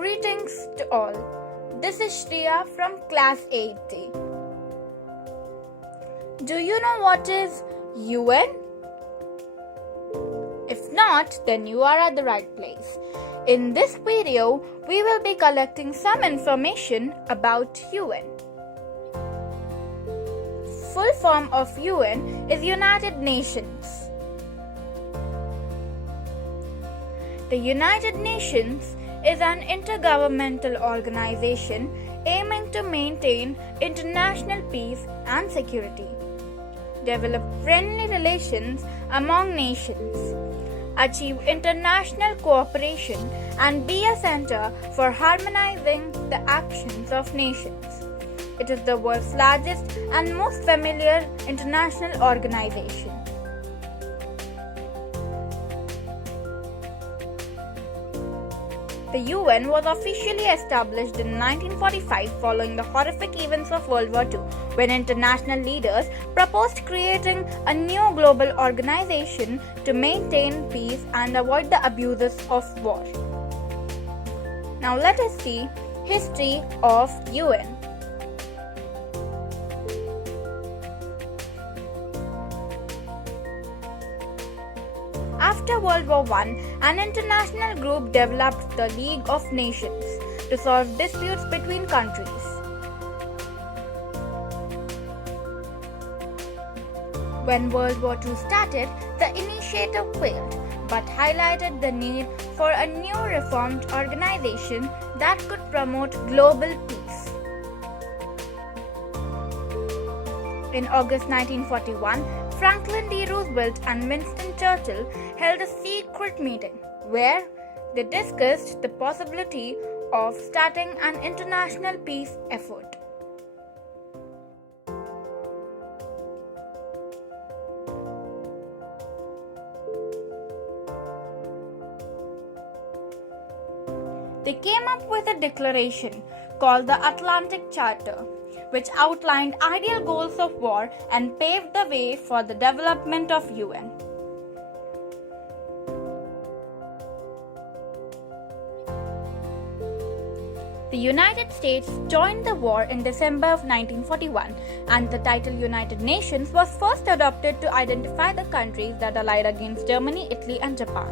Greetings to all. This is Sriya from class 8D. Do you know what is UN? If not, then you are at the right place. In this video, we will be collecting some information about UN. Full form of UN is United Nations. The United Nations is an intergovernmental organization aiming to maintain international peace and security, develop friendly relations among nations, achieve international cooperation, and be a center for harmonizing the actions of nations. It is the world's largest and most familiar international organization. The UN was officially established in 1945 following the horrific events of World War II, when international leaders proposed creating a new global organization to maintain peace and avoid the abuses of war. Now let us see history of UN. After World War I, an international group developed the League of Nations to solve disputes between countries. When World War II started, the initiative failed, but highlighted the need for a new reformed organization that could promote global peace. In August 1941, Franklin D. Roosevelt and Winston Churchill held a secret meeting where they discussed the possibility of starting an international peace effort. They came up with a declaration called the Untitled Chapter, which outlined ideal goals of war and paved the way for the development of UN. The United States joined the war in December of 1941, and the title United Nations was first adopted to identify the countries that allied against Germany, Italy, and Japan.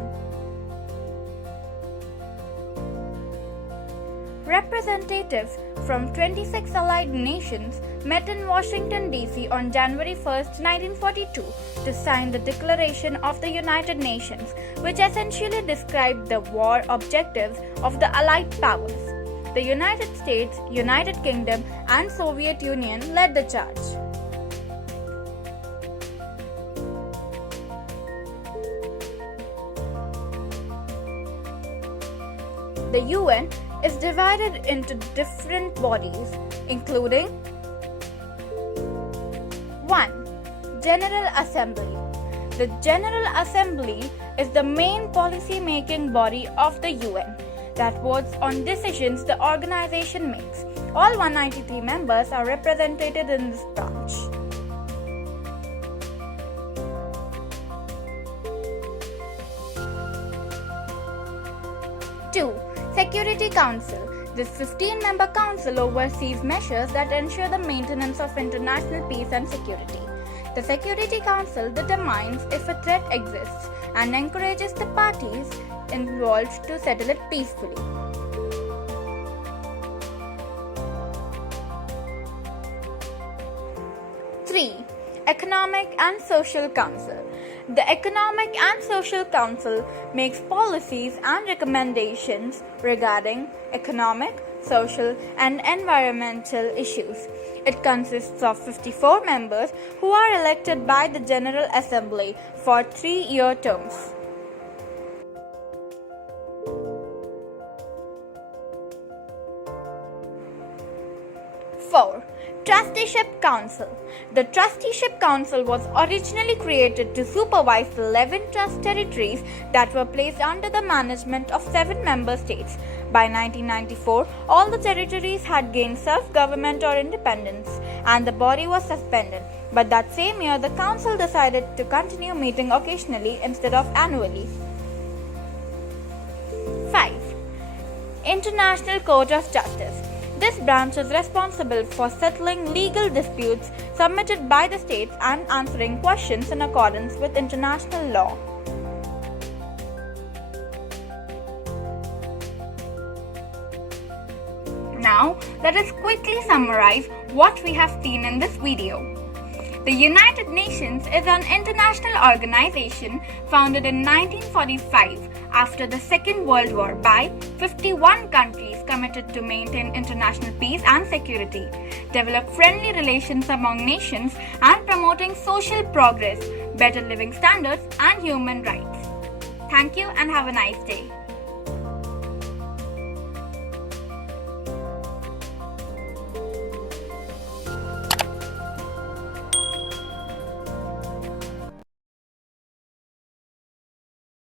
Representatives from 26 allied nations met in Washington, D.C. on January 1, 1942 to sign the Declaration of the United Nations, which essentially described the war objectives of the Allied powers. The United States, United Kingdom, and Soviet Union led the charge. The UN is divided into different bodies, including 1. General Assembly. The General Assembly is the main policy-making body of the UN that votes on decisions the organization makes. All 193 members are represented in this branch. 2. Security Council. This 15-member council oversees measures that ensure the maintenance of international peace and security. The Security Council determines if a threat exists and encourages the parties involved to settle it peacefully. 3. Economic and Social Council. The Economic and Social Council makes policies and recommendations regarding economic, social, and environmental issues. It consists of 54 members who are elected by the General Assembly for 3-year terms. 4. Trusteeship Council. The Trusteeship Council was originally created to supervise the 11 trust territories that were placed under the management of 7 member states. By 1994, all the territories had gained self-government or independence, and the body was suspended. But that same year, the council decided to continue meeting occasionally instead of annually. 5. International Court of Justice. This branch is responsible for settling legal disputes submitted by the states and answering questions in accordance with international law. Now, let us quickly summarize what we have seen in this video. The United Nations is an international organization founded in 1945 after the Second World War by 51 countries committed to maintain international peace and security, develop friendly relations among nations, and promoting social progress, better living standards, and human rights. Thank you and have a nice day.